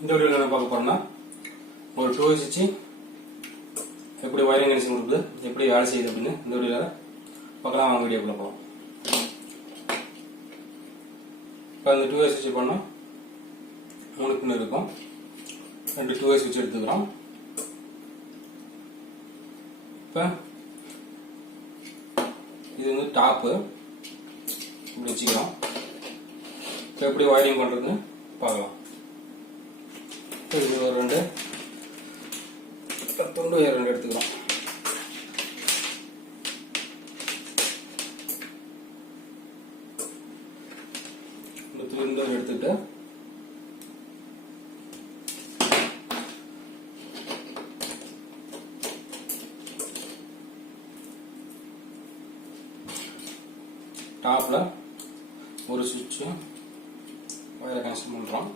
இந்த வீடியோவில் என்ன பார்க்க போறோம்னா ஒரு 2 வச்சு எப்படி வயரிங் கனெக்ஷன் கொடுக்குது, எப்படி வேலை செய்யுது அப்படின்னு இந்த வீடியோவில் பார்க்கலாம். வாங்க வீடியோக்குள்ள போகலாம். இப்போ இந்த 2 வச்சு பண்ணோம், 3 பின் இருக்கும். 2 2 வச்சு எடுத்துக்கிறோம். இப்போ இது வந்து டாப்பு இப்படி வச்சுக்கிறோம். இப்போ எப்படி வயரிங் பண்ணுறதுன்னு பார்க்கலாம். இது ஒரு 2 துண்டு 2 எடுத்துக்கிறோம். இந்த துண்டு எடுத்துட்டு டாப்ல ஒரு சுவிட்ச் வயரை கனெக்ஷன் பண்றோம்.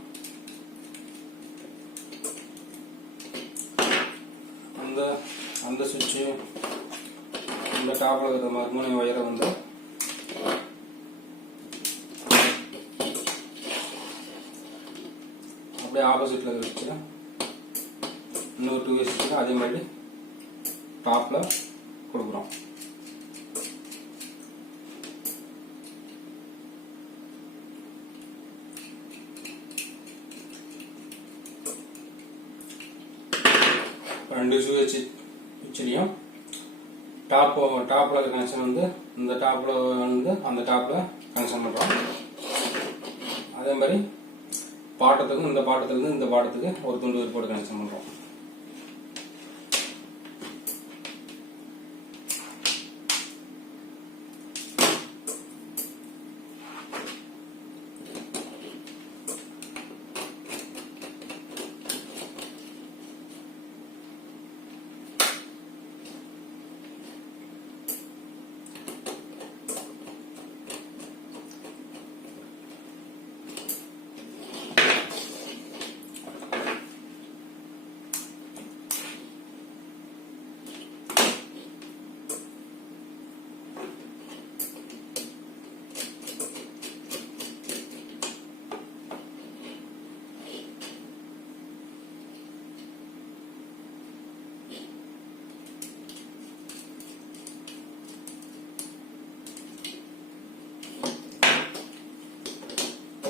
அந்த சுவிட்ச் இந்த டாப்ல இருக்கிற மறுமணி வயரை வந்து அப்படியே ஆப்போசிட்ல வச்சு இன்னொரு 2 வச்சு அதே மாதிரி டாப்ல கொடுக்குறோம். ரெண்டு சுவிட்ச்லையும் டாப்ல கனெக்ஷன் வந்து இந்த டாப்ல வந்து அந்த டாப்ல கனெக்ஷன் பண்றோம். அதே மாதிரி பாட்டத்துக்கும் இந்த பாட்டத்துல இருந்து இந்த பாட்டத்துக்கு ஒரு துண்டு போட்டு கனெக்ஷன் பண்றோம்.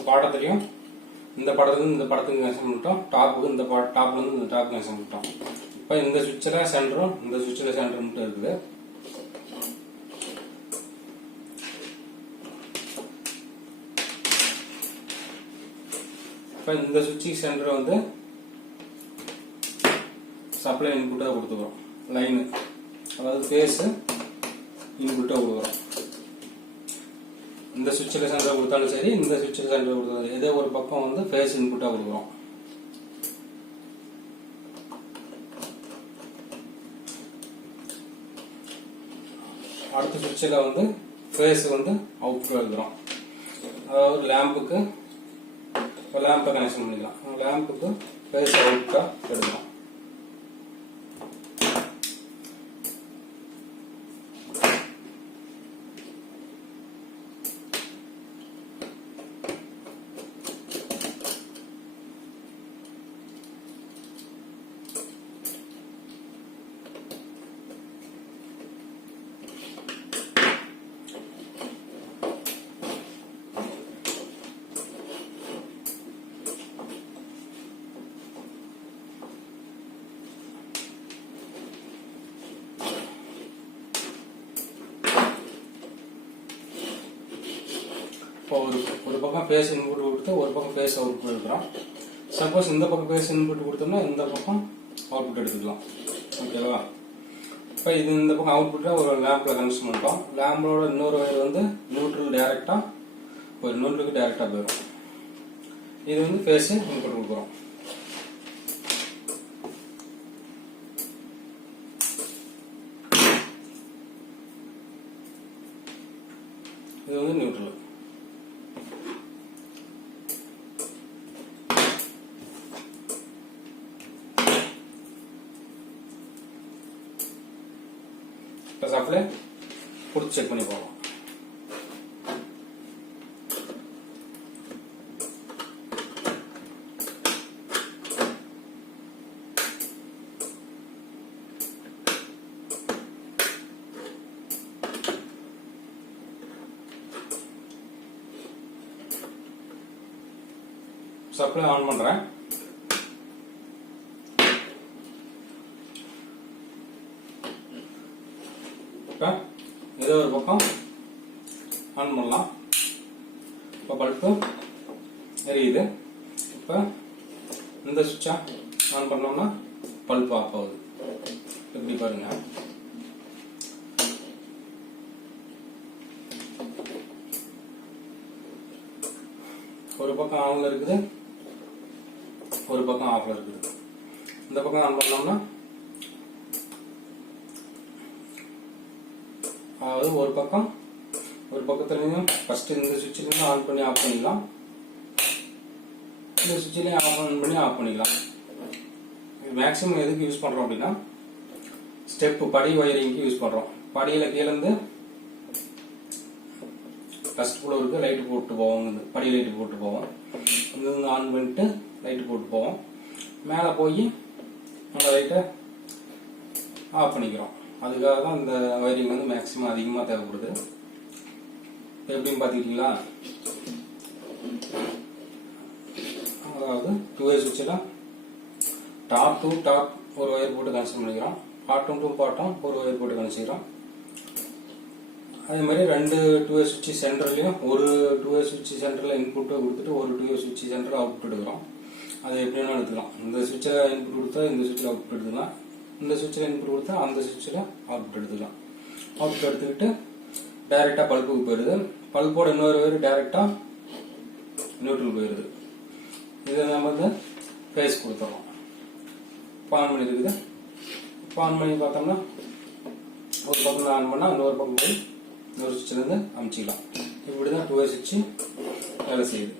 பாட்டத்திலையும் இந்த படத்துக்கு இந்த படத்துக்கு கனெக்ஷன் பண்ணிட்டோம். டாப்புக்கு இந்த டாப்ல இருந்து இந்த டாப் கனெக்ஷன் பண்ணிட்டோம். இப்போ இந்த சுவிட்சில் சென்டரும் இந்த சுவிட்சில் சென்டர் மட்டும் இருக்குது. இப்போ இந்த சுவிட்சுக்கு சென்டர் வந்து சப்ளை இன்புட்டாக கொடுத்துக்கிறோம். லைனு அதாவது ஃபேஸ் இன்புட்டாக கொடுக்குறோம். இந்த சுவிட்சில் சென்டர் கொடுத்தாலும் சரி, இந்த சுவிட்சில் சென்டர் கொடுத்தாலும் ஏதோ ஒரு பக்கம் வந்து ஃபேஸ் இன்புட்டா கொடுக்குறோம். அடுத்த சுவிட்சில் வந்து ஃபேஸ் வந்து அவுட்புட் எடுக்கிறோம். அதாவது லேம்புக்கு லேம்பை கனெக்ஷன் பண்ணிக்கலாம். லேம்புக்கு ஃபேஸ் அவுட்புட்டா எடுக்கிறோம். ஒரு பக்கம் ஃபேஸ் இன்புட் கொடுத்து ஒரு பக்கம் ஃபேஸ் அவுட்புட் எடுக்கிறோம். சப்போஸ் இந்த பக்கம் ஃபேஸ் இன்புட் கொடுத்தோம்னா இந்த பக்கம் அவுட்புட் எடுத்துக்கலாம். ஓகேவா? இப்போ இது இந்த பக்கம் அவுட்புட்டை ஒரு லேம்பில் கனெக்ஷன் பண்ணிட்டோம். லேம்போட இன்னொரு வயர் வந்து நியூட்ரல் டைரக்டா ஒரு நியூட்ரலுக்கு டைரக்டா போயிடும். இது வந்து ஃபேஸ் இன்புட் கொடுக்குறோம். இது வந்து நியூட்ரல். சப்ளை கொடுத்து செக் பண்ணி போகலாம். சப்ளை ஆன் பண்ணுறேன். இப்போ ஏதோ ஒரு பக்கம் ஆன் பண்ணலாம். இப்போ பல்பு எரியுது. இப்போ இந்த சுவிட்சை ஆன் பண்ணோம்னா பல்ப் ஆஃப் ஆகுது. எப்படி பாருங்க. ஒரு பக்கம் ஆன்ல இருக்குது, ஒரு பக்கம் ஆஃப்ல இருக்குது. இந்த பக்கம் ஆன் பண்ணோம்னா அதாவது ஒரு பக்கத்துலையும் ஃபர்ஸ்ட் இந்த சுவிட்சிலையும் ஆன் பண்ணி ஆஃப் பண்ணிக்கலாம், இந்த சுவிட்சிலையும் ஆன் பண்ணி ஆஃப் பண்ணிக்கலாம். மேக்ஸிமம் எதுக்கு யூஸ் பண்றோம் அப்படின்னா ஸ்டெப் படி வயரிங்க்கு யூஸ் பண்றோம். படியில கீழேந்து ஃபர்ஸ்ட் ஃப்ளோருக்கு லைட் போட்டு போவோம், படி லைட் போட்டு போவோம், இங்கிருந்து ஆன் பண்ணிட்டு லைட் போட்டு போவோம், மேலே போய் அந்த லைட்டை ஆஃப் பண்ணிக்கிறோம். அதுக்காக தான் இந்த வயரிங் வந்து மேக்ஸிமம் அதிகமாக தேவைப்படுது. எப்படின்னு பார்த்துக்கிட்டீங்களா? அதாவது 2way சுவிட்சில் டாப் டு டாப் ஒரு ஒயர் போட்டு கனெக்ஷன் பண்ணிக்கிறோம், பாட்டம் டு பாட்டம் ஒரு ஒயர் போட்டு கனெக்ட். அதே மாதிரி ரெண்டு 2way சுவிட்ச் சென்டர்லையும் ஒரு 2way சுவிட்ச் சென்டரில் இன்புட்டை கொடுத்துட்டு ஒரு 2way சுவிட்ச் சென்டரில் அவுட்புட் எடுக்கிறோம். அது எப்படி வேணாலும் எடுத்துக்கலாம். இந்த சுவிட்சில் இன்புட் கொடுத்தா இந்த சுவிட்சில் அவுட்புட் எடுத்துக்கலாம், இந்த சுவிட்சில் இன்புட் கொடுத்தா அந்த சுவிட்சில் அவுட்புட் எடுத்துக்கலாம். அவுட்புட் எடுத்துக்கிட்டு டைரெக்டாக பல்புக்கு போயிடுது. பல்போட இன்னொரு ஒயர் டைரெக்டாக நியூட்ரல் போயிடுது. இதை நம்ம வந்து ஃபேஸ் கொடுத்துறோம். ஆன் பண்ணி இருக்குது. இப்போ ஆன் பண்ணி பார்த்தோம்னா ஒரு பக்கம் ஆன் பண்ணால் இன்னொரு பக்கம் போய் இன்னொரு சுவிட்சிலேருந்து அமைச்சிக்கலாம். இப்படி தான் 2way சுவிட்ச் வேலை செய்யுது.